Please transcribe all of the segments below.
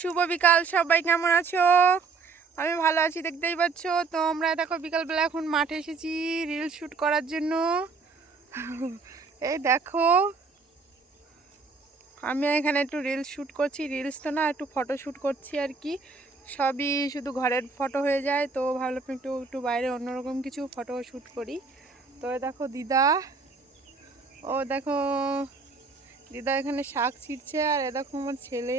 শুভ বিকাল। সবাই কেমন আছো? আমি ভালো আছি, দেখতেই পাচ্ছ। তো আমরা দেখো বিকালবেলা এখন মাঠে এসেছি রিল শ্যুট করার জন্য। এই দেখো আমি এখানে একটু রিলস শ্যুট করছি, রিলস তো না, একটু ফটো শ্যুট করছি আর কি। সবই শুধু ঘরের ফটো হয়ে যায়, তো ভাবলাম একটু একটু বাইরে অন্যরকম কিছু ফটো শ্যুট করি। তো দেখো দিদা, ও দেখো দিদা এখানে শাক ছিঁড়ছে, আর এ দেখো আমার ছেলে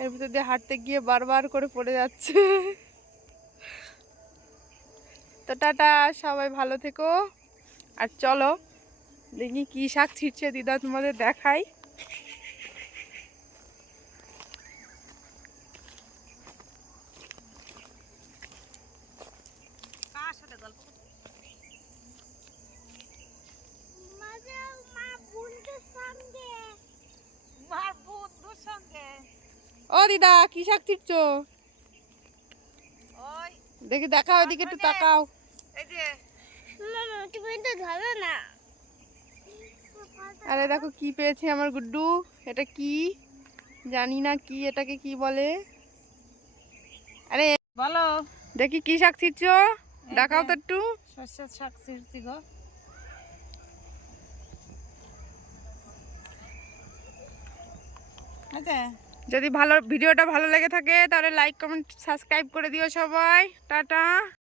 এর ভিতর দিয়ে হাঁটতে গিয়ে বারবার করে পড়ে যাচ্ছে। তো টাটা, সবাই ভালো থেকো। আর চলো দেখি কি শাক ছিঁড়ছে দিদা, তোমাদের দেখাই। ও দিদা, কি শাক ছিঁড়ছো? দেখি দেখাও, এদিকে একটু তাকাও। আরে দেখো কি পেয়েছে আমার গুড্ডু, এটা কি জানি না, কি এটাকে কি বলে। আরে বলো, দেখি কি শাক ছিঁড়ছো, দেখাও তো একটু। সর্ষের শাক ছিঁড়ছি গো। যদি ভিডিওটা ভালো লেগে থাকে তাহলে লাইক কমেন্ট সাবস্ক্রাইব করে দিও সবাই। টাটা।